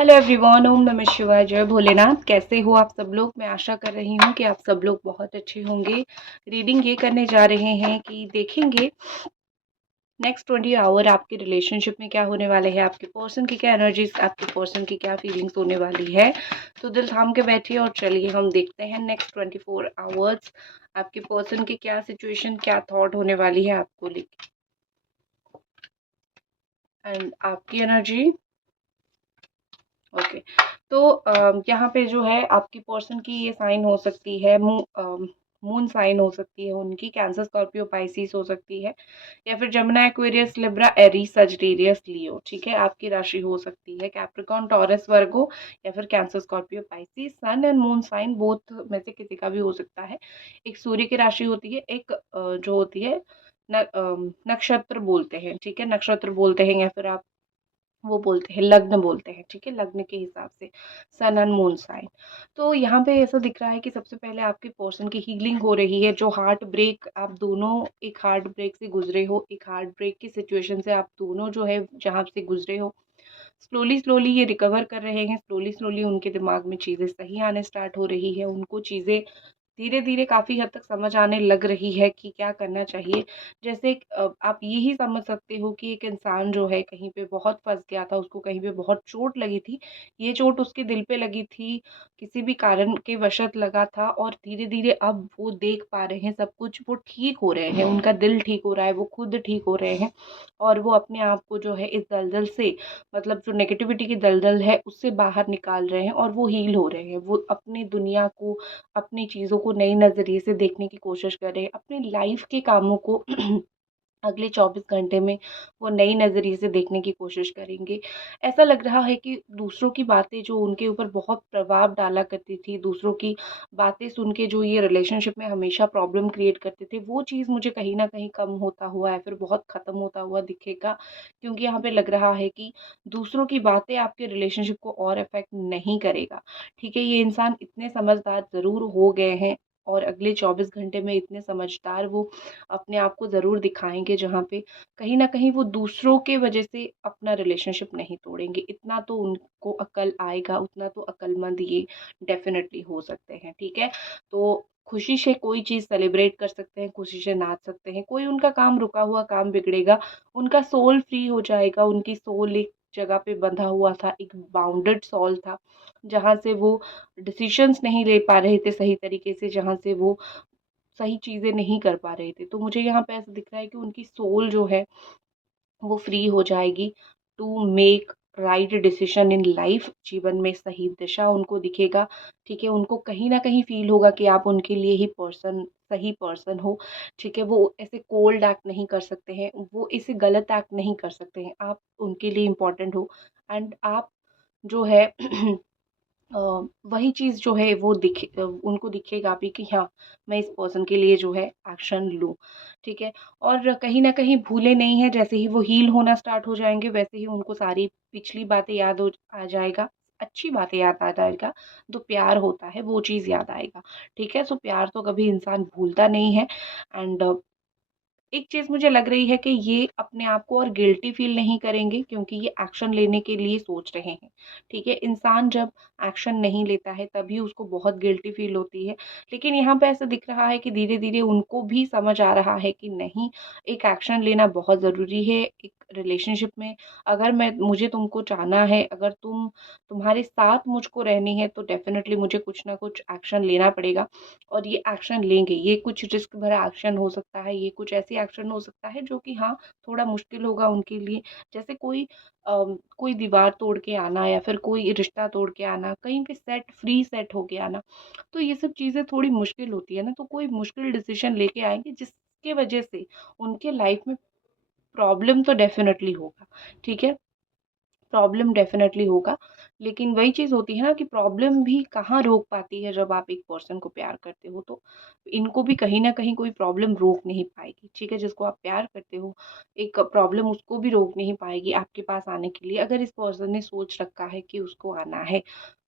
Hello everyone, ओम नमः शिवाय, जय भोलेनाथ। कैसे हो आप सब लोग? मैं आशा कर रही हूँ कि आप सब लोग बहुत अच्छे होंगे। रीडिंग ये करने जा रहे हैं कि देखेंगे नेक्स्ट 20 आवर आपके रिलेशनशिप में क्या होने वाले हैं, आपके पर्सन की क्या एनर्जीज, आपके पर्सन की क्या फीलिंग्स होने वाली है। तो दिल थाम के बैठिए और चलिए हम देखते हैं नेक्स्ट 24 आवर्स आपके पर्सन की क्या सिचुएशन, क्या थॉट होने वाली है आपको लेके। एंड आपकी एनर्जी। ओके। तो यहाँ पे जो है आपकी पर्सन की ये साइन हो सकती है, मून साइन हो सकती है उनकी, कैंसर स्कॉर्पियो पाइसिस हो सकती है, या फिर Gemini Aquarius Libra Aries Sagittarius Leo. ठीक है, आपकी राशि हो सकती है कैप्रिकॉन टॉरस वर्गो, या फिर Cancer Scorpio Pisces. Sun and moon sign both में से किसी का भी हो सकता है। एक सूर्य की राशि होती है, एक जो होती है नक्षत्र बोलते हैं। ठीक है, नक्षत्र बोलते हैं या फिर आप वो बोलते हैं लग्न बोलते हैं। ठीक है, लग्न के हिसाब से सन एंड मून साइन। तो यहाँ पे ऐसा दिख रहा है कि सबसे पहले आपके पर्सन की हीलिंग हो रही है। जो हार्ट ब्रेक आप दोनों एक हार्ट ब्रेक से गुजरे हो, एक हार्ट ब्रेक की सिचुएशन से आप दोनों जो है जहाँ से गुजरे हो, स्लोली स्लोली ये रिकवर कर रहे हैं। स्लोली स्लोली उनके दिमाग में चीज़ें सही आने स्टार्ट हो रही है। उनको चीज़ें धीरे धीरे काफी हद तक समझ आने लग रही है कि क्या करना चाहिए। जैसे आप यही समझ सकते हो कि एक इंसान जो है कहीं पे बहुत फंस गया था, उसको कहीं पे बहुत चोट लगी थी। ये चोट उसके दिल पे लगी थी, किसी भी कारण के वशत लगा था, और धीरे धीरे अब वो देख पा रहे हैं सब कुछ, वो ठीक हो रहे हैं, उनका दिल ठीक हो रहा है, वो खुद ठीक हो रहे हैं। और वो अपने आप को जो है इस दलदल से, मतलब जो नेगेटिविटी की दलदल है उससे बाहर निकाल रहे हैं, और वो हील हो रहे हैं। वो अपनी दुनिया को, अपनी चीज़ों को नए नज़रिए से देखने की कोशिश कर रहे हैं। अपनी लाइफ के कामों को अगले 24 घंटे में वो नई नज़रिए से देखने की कोशिश करेंगे। ऐसा लग रहा है कि दूसरों की बातें जो उनके ऊपर बहुत प्रभाव डाला करती थी, दूसरों की बातें सुन के जो ये रिलेशनशिप में हमेशा प्रॉब्लम क्रिएट करते थे, वो चीज़ मुझे कहीं न कहीं कम होता हुआ या फिर बहुत ख़त्म होता हुआ दिखेगा। क्योंकि यहाँ पे लग रहा है कि दूसरों की बातें आपके रिलेशनशिप को और इफ़ेक्ट नहीं करेगा। ठीक है, ये इंसान इतने समझदार ज़रूर हो गए हैं, और अगले 24 घंटे में इतने समझदार वो अपने आप को ज़रूर दिखाएँगे, जहाँ पे कहीं न कहीं वो दूसरों के वजह से अपना रिलेशनशिप नहीं तोड़ेंगे। इतना तो उनको अक्ल आएगा, उतना तो अक्लमंद ये डेफ़िनेटली हो सकते हैं। ठीक है? तो खुशी से कोई चीज़ सेलिब्रेट कर सकते हैं, खुशी से नाच सकते हैं। कोई उनका काम, रुका हुआ काम बिगड़ेगा, उनका सोल फ्री हो जाएगा। उनकी सोल एक जगह पे बंधा हुआ था, एक बाउंडेड सोल था, जहाँ से वो डिसिशंस नहीं ले पा रहे थे सही तरीके से, जहाँ से वो सही चीज़ें नहीं कर पा रहे थे। तो मुझे यहाँ पे ऐसा दिख रहा है कि उनकी सोल जो है वो फ्री हो जाएगी to make right decision in life. जीवन में सही दिशा उनको दिखेगा। ठीक है, उनको कहीं न कहीं फ़ील होगा कि आप उनके लिए ही सही पर्सन हो। ठीक है, वो ऐसे कोल्ड एक्ट नहीं कर सकते हैं, वो ऐसे गलत एक्ट नहीं कर सकते हैं। आप उनके लिए इम्पोर्टेंट हो, एंड आप जो है अ, वही चीज़ जो है वो उनको दिखेगा भी कि हाँ, मैं इस पर्सन के लिए जो है एक्शन लूँ। ठीक है? और कहीं न कहीं भूले नहीं हैं, जैसे ही वो हील होना स्टार्ट हो जाएँगे, वैसे ही उनको सारी पिछली बातें याद हो आ जाएगा, अच्छी बातें याद आ जाएगा। जो प्यार होता है वो चीज़ याद आएगा। ठीक है? सो प्यार तो कभी इंसान भूलता नहीं है। एंड एक चीज़ मुझे लग रही है कि ये अपने आप को और गिल्टी फ़ील नहीं करेंगे, क्योंकि ये एक्शन लेने के लिए सोच रहे हैं। ठीक है? इंसान जब एक्शन नहीं लेता है तभी उसको बहुत गिल्टी फ़ील होती है। लेकिन यहाँ पे ऐसा दिख रहा है कि धीरे-धीरे उनको भी समझ आ रहा है कि नहीं, एक एक्शन लेना बहुत ज़रूरी है। एक रिलेशनशिप में अगर मैं मुझे तुमको चाहना है, अगर तुम्हारे साथ मुझको रहनी है, तो डेफ़िनिटली मुझे कुछ ना कुछ एक्शन लेना पड़ेगा, और ये एक्शन लेंगे। ये कुछ रिस्क भरा एक्शन हो सकता है, ये कुछ ऐसी एक्शन हो सकता है जो कि हाँ, थोड़ा मुश्किल होगा उनके लिए। जैसे कोई दीवार तोड़ के आना, या फिर कोई रिश्ता तोड़ के आना, कहीं पे सेट हो के आना। तो ये सब चीज़ें थोड़ी मुश्किल होती है ना, तो कोई मुश्किल डिसीज़न लेके आएँगे जिसके वजह से उनके लाइफ में प्रॉब्लम तो डेफ़िनेटली होगा। ठीक है? प्रॉब्लम डेफ़िनेटली होगा, लेकिन वही चीज़ होती है ना कि प्रॉब्लम भी कहाँ रोक पाती है। जब आप एक पर्सन को प्यार करते हो, तो इनको भी कहीं न कहीं कोई प्रॉब्लम रोक नहीं पाएगी। ठीक है? जिसको आप प्यार करते हो, एक प्रॉब्लम उसको भी रोक नहीं पाएगी आपके पास आने के लिए, अगर इस पर्सन ने सोच रखा है कि उसको आना है।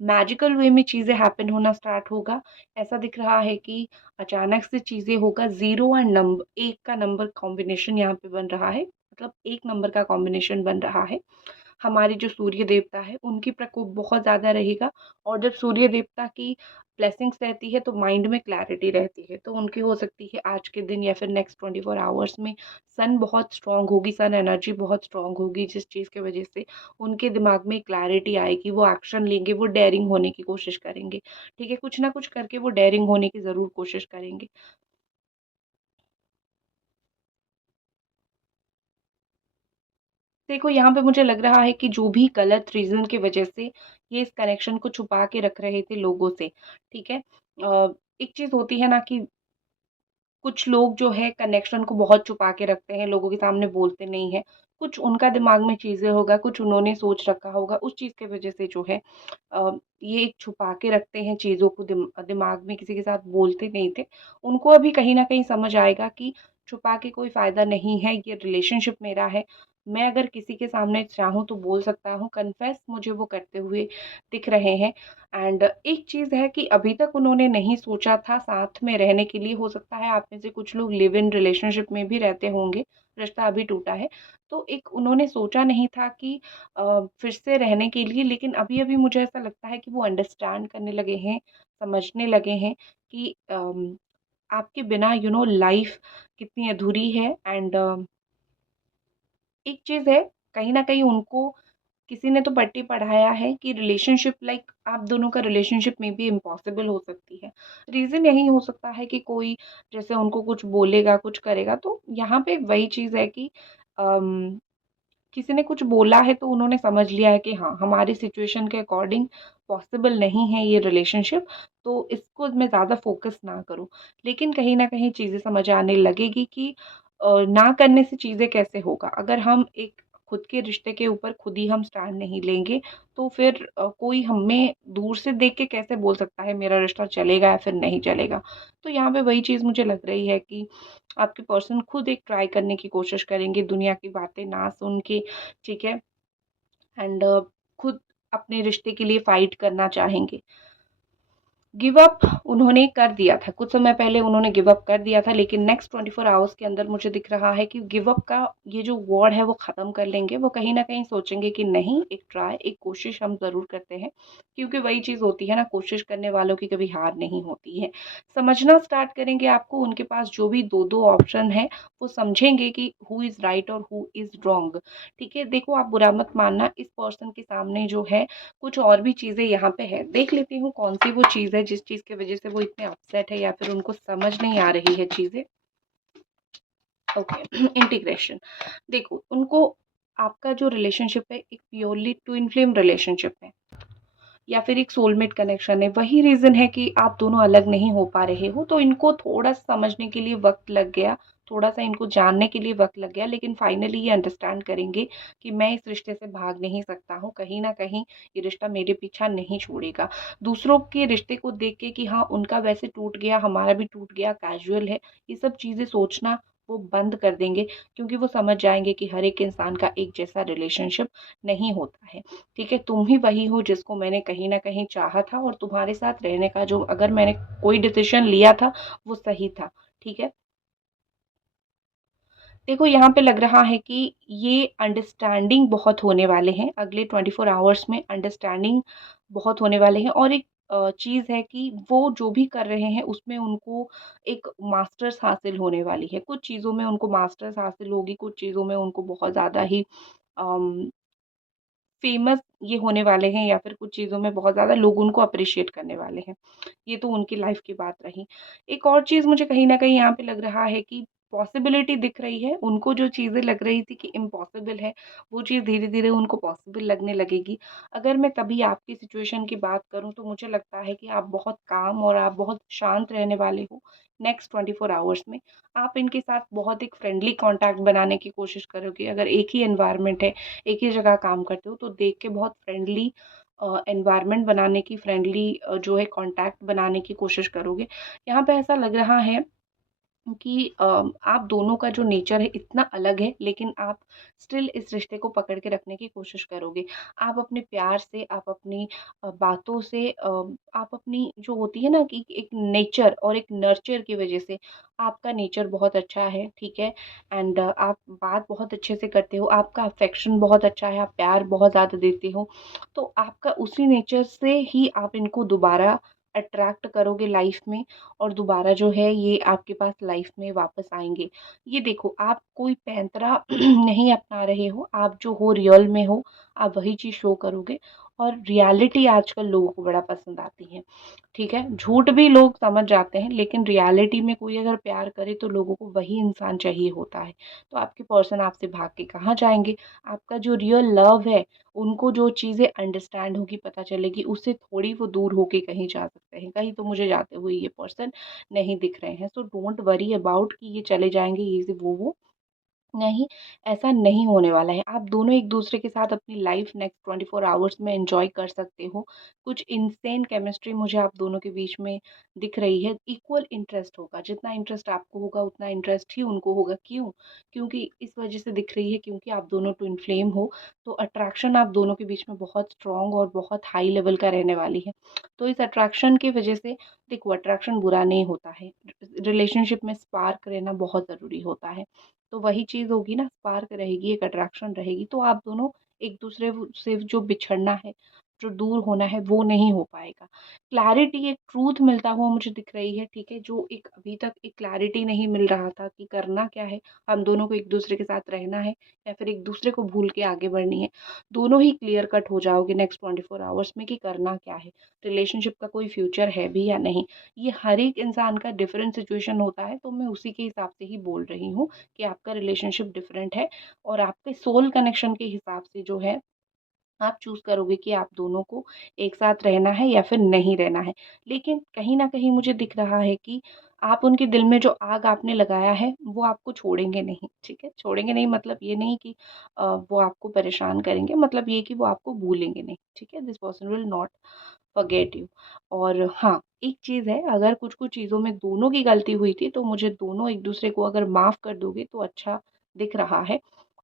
मैजिकल वे में चीज़ें हैपन होना स्टार्ट होगा। ऐसा दिख रहा है कि अचानक से चीज़ें होगा। 0 एंड 1 का नंबर कॉम्बिनेशन यहाँ पे बन रहा है, मतलब 1 नंबर का कॉम्बिनेशन बन रहा है। हमारे जो सूर्य देवता है उनकी प्रकोप बहुत ज़्यादा रहेगा। और जब सूर्य देवता की ब्लेसिंग्स रहती है तो माइंड में क्लैरिटी रहती है, तो उनकी हो सकती है आज के दिन या फिर नेक्स्ट 24 आवर्स में सन बहुत स्ट्रांग होगी, सन एनर्जी बहुत स्ट्रांग होगी, जिस चीज़ की वजह से उनके दिमाग में क्लैरिटी आएगी, वो एक्शन लेंगे, वो डेयरिंग होने की कोशिश करेंगे। ठीक है, कुछ ना कुछ करके वो डेयरिंग होने की ज़रूर कोशिश करेंगे। देखो, यहाँ पे मुझे लग रहा है कि जो भी गलत रीज़न की वजह से ये इस कनेक्शन को छुपा के रख रहे थे लोगों से, ठीक है? एक चीज़ होती है ना कि कुछ लोग जो है कनेक्शन को बहुत छुपा के रखते हैं, लोगों के सामने बोलते नहीं हैं। कुछ उनका दिमाग में चीज़ें होगा, कुछ उन्होंने सोच रखा होगा, उस चीज़ की वजह से जो है ये एक छुपा के रखते हैं चीज़ों को, दिमाग में किसी के साथ बोलते नहीं थे। उनको अभी कहीं न कहीं समझ आएगा कि छुपा के कोई फ़ायदा नहीं है, ये रिलेशनशिप मेरा है। मैं अगर किसी के सामने चाहूँ तो बोल सकता हूँ, कन्फेस मुझे वो करते हुए दिख रहे हैं। एंड एक चीज़ है कि अभी तक उन्होंने नहीं सोचा था साथ में रहने के लिए, हो सकता है आप में से कुछ लोग लिव इन रिलेशनशिप में भी रहते होंगे, रिश्ता अभी टूटा है। तो एक उन्होंने सोचा नहीं था कि फिर से रहने के लिए, लेकिन अभी-अभी मुझे ऐसा लगता है कि वो अंडरस्टैंड करने लगे हैं, समझने लगे हैं कि आपके बिना लाइफ़ कितनी अधूरी है। एंड एक चीज़ है, कहीं न कहीं उनको किसी ने तो पट्टी पढ़ाया है कि रिलेशनशिप लाइक आप दोनों का रिलेशनशिप में भी इम्पॉसिबल हो सकती है। रीज़न यही हो सकता है कि कोई जैसे उनको कुछ बोलेगा, कुछ करेगा, तो यहाँ पे वही चीज़ है कि अम, किसी ने कुछ बोला है तो उन्होंने समझ लिया है कि हाँ, हमारी सिचुएशन के अकॉर्डिंग पॉसिबल नहीं है ये रिलेशनशिप, तो इसको मैं ज़्यादा फ़ोकस ना करूँ। लेकिन कहीं न कहीं चीज़ें समझ आने लगेगी कि ना करने से चीज़ें कैसे होगा। अगर हम एक खुद के रिश्ते के ऊपर खुद ही हम स्टैंड नहीं लेंगे, तो फिर कोई हमें दूर से देख के कैसे बोल सकता है मेरा रिश्ता चलेगा या फिर नहीं चलेगा। तो यहाँ पे वही चीज़ मुझे लग रही है कि आपके पर्सन खुद एक ट्राई करने की कोशिश करेंगे, दुनिया की बातें ना सुन के, ठीक है? एंड खुद अपने रिश्ते के लिए फाइट करना चाहेंगे। गिव अप उन्होंने कर दिया था, कुछ समय पहले उन्होंने गिव अप कर दिया था, लेकिन नेक्स्ट 24 आवर्स के अंदर मुझे दिख रहा है कि गिव अप का ये जो वर्ड है वो ख़त्म कर लेंगे। वो कहीं न कहीं सोचेंगे कि नहीं, एक ट्राई, एक कोशिश हम ज़रूर करते हैं, क्योंकि वही चीज़ होती है ना, कोशिश करने वालों की कभी हार नहीं होती है। समझना स्टार्ट करेंगे आपको, उनके पास जो भी 2-2 ऑप्शन हैं, वो समझेंगे कि हू इज़ राइट और हू इज़ रॉन्ग, ठीक है? देखो, आप बुरा मत मानना, इस पर्सन के सामने जो है कुछ और भी चीज़ें यहाँ पे है। देख लेती हूँ कौन-सी वो चीज़ है जिस चीज़ की वज़ह से वो इतने अपसेट है या फिर उनको समझ नहीं आ रही है चीज़ें। Okay, integration. देखो, उनको आपका जो रिलेशनशिप है एक प्योरली ट्विन फ्लेम रिलेशनशिप है या फिर एक सोलमेट कनेक्शन है। वही रीज़न है कि आप दोनों अलग नहीं हो पा रहे हो, तो इनको थोड़ा-सा समझने के लिए वक़्त लग गया, थोड़ा-सा इनको जानने के लिए वक़्त लग गया, लेकिन फाइनली ये अंडरस्टैंड करेंगे कि मैं इस रिश्ते से भाग नहीं सकता हूँ, कहीं न कहीं ये रिश्ता मेरे पीछा नहीं छोड़ेगा। दूसरों के रिश्ते को देख के कि हाँ, उनका वैसे टूट गया, हमारा भी टूट गया, कैज़ुअल है, ये सब चीज़ें सोचना वो बंद कर देंगे, क्योंकि वो समझ जाएँगे कि हर एक इंसान का एक जैसा रिलेशनशिप नहीं होता है। ठीक है, तुम ही वही हो जिसको मैंने कहीं न कहीं चाहा था, और तुम्हारे साथ रहने का जो अगर मैंने कोई डिसीज़न लिया था, वो सही था, ठीक है? देखो, यहाँ पे लग रहा है कि ये अंडरस्टैंडिंग बहुत होने वाले हैं, अगले 24 आवर्स में अंडरस्टैंडिंग बहुत होने वाले हैं। और एक चीज़ है कि वो जो भी कर रहे हैं उसमें उनको एक मास्टर्स हासिल होने वाली है। कुछ चीज़ों में उनको मास्टर्स हासिल होगी, कुछ चीज़ों में उनको बहुत ज़्यादा ही अम फ़ेमस ये होने वाले हैं, या फिर कुछ चीज़ों में बहुत ज़्यादा लोग उनको एप्रिशिएट करने वाले हैं। ये तो उनकी लाइफ़ की बात रही। एक और चीज़ मुझे कहीं न कहीं यहाँ पे लग रहा है कि पॉसिबिलिटी दिख रही है। उनको जो चीज़ें लग रही थी कि इम्पॉसिबल है, वो चीज़ धीरे-धीरे उनको पॉसिबल लगने लगेगी। अगर मैं तभी आपकी सिचुएशन की बात करूँ तो मुझे लगता है कि आप बहुत काम और आप बहुत शांत रहने वाले हो नेक्स्ट 24 आवर्स में। आप इनके साथ बहुत एक फ्रेंडली कॉन्टैक्ट बनाने की कोशिश करोगे। अगर एक ही एनवायरनमेंट है, एक ही जगह काम करते हो, तो देख के बहुत फ्रेंडली एनवायरनमेंट बनाने की, फ्रेंडली जो है कॉन्टैक्ट बनाने की कोशिश करोगे। यहाँ पे ऐसा लग रहा है कि आप दोनों का जो नेचर है इतना अलग है, लेकिन आप स्टिल इस रिश्ते को पकड़ के रखने की कोशिश करोगे। आप अपने प्यार से, आप अपनी बातों से, आप अपनी जो होती है ना कि एक नेचर और एक नर्चर की वजह से आपका नेचर बहुत अच्छा है, ठीक है? एंड आप बात बहुत अच्छे से करते हो, आपका अफेक्शन बहुत अच्छा है, आप प्यार बहुत ज़्यादा देते हो। तो आपका उसी नेचर से ही आप इनको दोबारा अट्रैक्ट करोगे लाइफ में, और दोबारा जो है ये आपके पास लाइफ में वापस आएँगे। ये देखो, आप कोई पैंतरा नहीं अपना रहे हो, आप जो हो रियल में हो, आप वही चीज़ शो करोगे, और रियलिटी आजकल लोगों को बड़ा पसंद आती है, ठीक है? झूठ भी लोग समझ जाते हैं, लेकिन रियलिटी में कोई अगर प्यार करे तो लोगों को वही इंसान चाहिए होता है। तो आपके पर्सन आपसे भाग के कहाँ जाएँगे? आपका जो रियल लव है, उनको जो चीज़ें अंडरस्टैंड होगी, पता चलेगी, उससे थोड़ी वो दूर होके कहीं जा सकते हैं। कहीं तो मुझे जाते हुए ये पर्सन नहीं दिख रहे हैं। सो डोंट वरी अबाउट कि ये चले जाएँगे, ये से वो। नहीं, ऐसा नहीं होने वाला है। आप दोनों एक-दूसरे के साथ अपनी लाइफ़ नेक्स्ट 24 आवर्स में एन्जॉय कर सकते हो। कुछ इनसेन केमिस्ट्री मुझे आप दोनों के बीच में दिख रही है। इक्वल इंटरेस्ट होगा, जितना इंटरेस्ट आपको होगा उतना इंटरेस्ट ही उनको होगा। क्यों? क्योंकि इस वज़ह से दिख रही है क्योंकि आप दोनों ट्विन फ्लेम हो, तो अट्रैक्शन आप दोनों के बीच में बहुत स्ट्रॉन्ग और बहुत हाई लेवल का रहने वाली है। तो इस अट्रैक्शन की वज़ह से, देखो, अट्रैक्शन बुरा नहीं होता है। रिलेशनशिप में स्पार्क रहना बहुत ज़रूरी होता है। तो वही चीज़ होगी ना, स्पार्क रहेगी, एक अट्रैक्शन रहेगी, तो आप दोनों एक-दूसरे से जो बिछड़ना है, जो दूर होना है, वो नहीं हो पाएगा। क्लैरिटी, एक ट्रूथ मिलता हुआ मुझे दिख रही है, ठीक है? जो एक अभी तक एक क्लैरिटी नहीं मिल रहा था कि करना क्या है, हम दोनों को एक-दूसरे के साथ रहना है या फिर एक-दूसरे को भूल के आगे बढ़नी है। दोनों ही क्लियर कट हो जाओगे नेक्स्ट 24 आवर्स में कि करना क्या है, रिलेशनशिप का कोई फ्यूचर है भी या नहीं। ये हर एक इंसान का डिफरेंट सिचुएशन होता है, तो मैं उसी के हिसाब से ही बोल रही हूँ कि आपका रिलेशनशिप डिफरेंट है, और आपके सोल कनेक्शन के हिसाब से जो है आप चूज़ करोगे कि आप दोनों को एक साथ रहना है या फिर नहीं रहना है। लेकिन कहीं न कहीं मुझे दिख रहा है कि आप उनके दिल में जो आग आपने लगाया है, वो आपको छोड़ेंगे नहीं, ठीक है? छोड़ेंगे नहीं मतलब ये नहीं कि वो आपको परेशान करेंगे, मतलब ये कि वो आपको भूलेंगे नहीं, ठीक है? This person will not forget you. और हाँ, एक चीज़ है, अगर कुछ-कुछ चीज़ों में दोनों की गलती हुई थी, तो मुझे दोनों एक-दूसरे को अगर माफ़ कर दोगे, तो अच्छा दिख रहा है।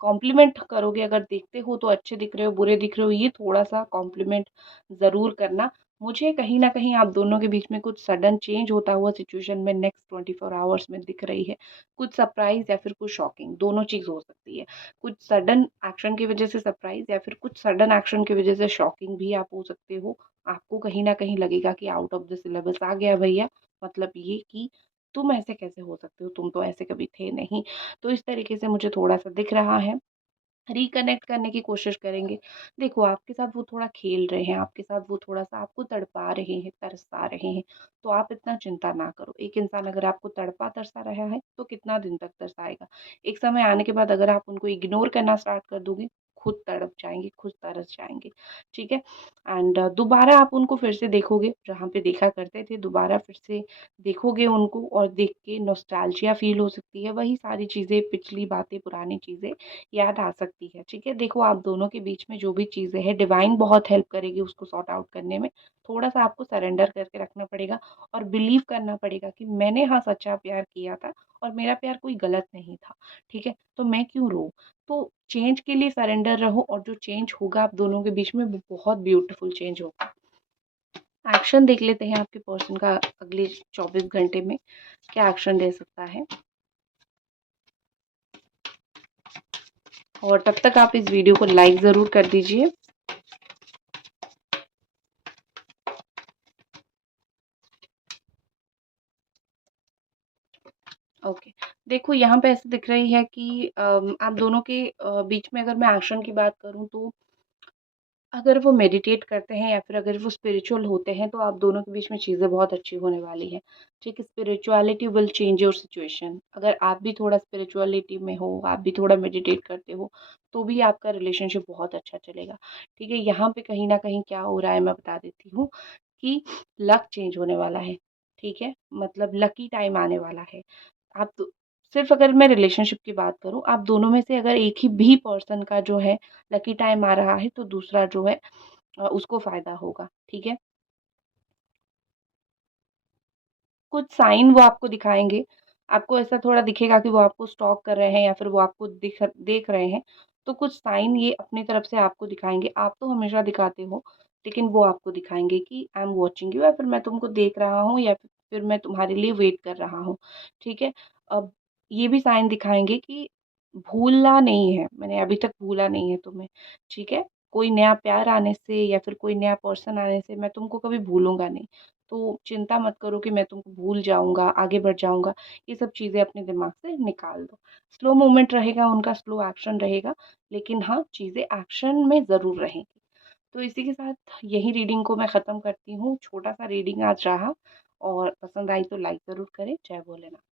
कॉम्प्लीमेंट करोगे, अगर देखते हो तो अच्छे दिख रहे हो, बुरे दिख रहे हो, ये थोड़ा-सा कॉम्प्लीमेंट ज़रूर करना। मुझे कहीं न कहीं आप दोनों के बीच में कुछ सडन चेंज होता हुआ सिचुएशन में नेक्स्ट 24 आवर्स में दिख रही है। कुछ सरप्राइज़ या फिर कुछ शॉकिंग, दोनों चीज़ हो सकती है। कुछ सडन एक्शन की वज़ह से सरप्राइज़ या फिर कुछ सडन एक्शन की वज़ह से शॉकिंग भी आप हो सकते हो। आपको कहीं न कहीं लगेगा कि आउट ऑफ द सिलेबस आ गया भैया, मतलब ये कि तुम ऐसे कैसे हो सकते हो? तुम तो ऐसे कभी थे नहीं। तो इस तरीके से मुझे थोड़ा-सा दिख रहा है। रिकनेक्ट करने की कोशिश करेंगे। देखो, आपके साथ वो थोड़ा खेल रहे हैं, आपके साथ वो थोड़ा-सा आपको तड़पा रहे हैं, तरसा रहे हैं, तो आप इतना चिंता ना करो। एक इंसान अगर आपको तड़पा-तरसा रहा है, तो कितना दिन तक तरसाएगा? एक समय आने के बाद अगर आप उनको इग्नोर करना स्टार्ट कर दोगे, खुद तड़प जाएँगे, खुद तरस जाएँगे, ठीक है? एंड दोबारा आप उनको फिर से देखोगे, जहाँ पे देखा करते थे, दोबारा फिर से देखोगे उनको, और देख के नॉस्टैल्जिया फ़ील हो सकती है। वही सारी चीज़ें, पिछली बातें, पुरानी चीज़ें याद आ सकती है, ठीक है? देखो, आप दोनों के बीच में जो भी चीज़ें हैं, डिवाइन बहुत हेल्प करेगी उसको सॉर्ट आउट करने में। थोड़ा-सा आपको सरेंडर करके रखना पड़ेगा और बिलीव करना पड़ेगा कि मैंने हाँ, सच्चा प्यार किया था और मेरा प्यार कोई गलत नहीं था, ठीक है? तो मैं क्यों रोऊँ? तो चेंज के लिए सरेंडर रहो, और जो चेंज होगा आप दोनों के बीच में, वो बहुत ब्यूटीफुल चेंज होगा। एक्शन देख लेते हैं आपके पर्सन का अगले 24 घंटे में क्या एक्शन दे सकता है। और तब तक आप इस वीडियो को लाइक ज़रूर कर दीजिए। ओके। देखो, यहाँ पे ऐसे दिख रही है कि आप दोनों के बीच में अगर मैं एक्शन की बात करूँ, तो अगर वो मेडिटेट करते हैं या फिर अगर वो स्पिरिचुअल होते हैं, तो आप दोनों के बीच में चीज़ें बहुत अच्छी होने वाली हैं। ठीक है? Spirituality will change your situation. अगर आप भी थोड़ा स्पिरिचुअलिटी में हो, आप भी थोड़ा मेडिटेट करते हो, तो भी आपका रिलेशनशिप बहुत अच्छा चलेगा। ठीक है? यहाँ पे कहीं न कहीं क्या हो रहा है, मैं बता देती हूँ कि लक चेंज होने वाला है। ठीक है? मतलब लकी टाइम आने वाला है। आप तो सिर्फ़, अगर मैं रिलेशनशिप की बात करूँ, आप दोनों में से अगर एक ही भी पर्सन का जो है लकी टाइम आ रहा है, तो दूसरा जो है उसको फ़ायदा होगा, ठीक है? कुछ साइन वो आपको दिखाएँगे, आपको ऐसा थोड़ा दिखेगा कि वो आपको स्टॉक कर रहे हैं या फिर वो आपको देख रहे हैं, तो कुछ साइन ये अपनी तरफ से आपको दिखाएँगे। आप तो हमेशा दिखाते हो, लेकिन वो आपको दिखाएँगे कि आई एम वॉचिंग यू, या फिर मैं तुमको देख रहा हूँ, या फिर मैं तुम्हारे लिए वेट कर रहा हूँ, ठीक है? अब ये भी साइन दिखाएँगे कि भूलना नहीं है, मैंने अभी तक भूला नहीं है तुम्हें, ठीक है? कोई नया प्यार आने से या फिर कोई नया पर्सन आने से मैं तुमको कभी भूलूँगा नहीं। तो चिंता मत करो कि मैं तुमको भूल जाऊँगा, आगे बढ़ जाऊँगा, ये सब चीज़ें अपने दिमाग से निकाल दो। स्लो मूवमेंट रहेगा उनका, स्लो एक्शन रहेगा, लेकिन हाँ, चीज़ें एक्शन में ज़रूर रहेंगी। तो इसी के साथ यही रीडिंग को मैं ख़त्म करती हूँ। छोटा-सा रीडिंग आज रहा, और पसंद आई तो लाइक ज़रूर करें। जय भोलेनाथ।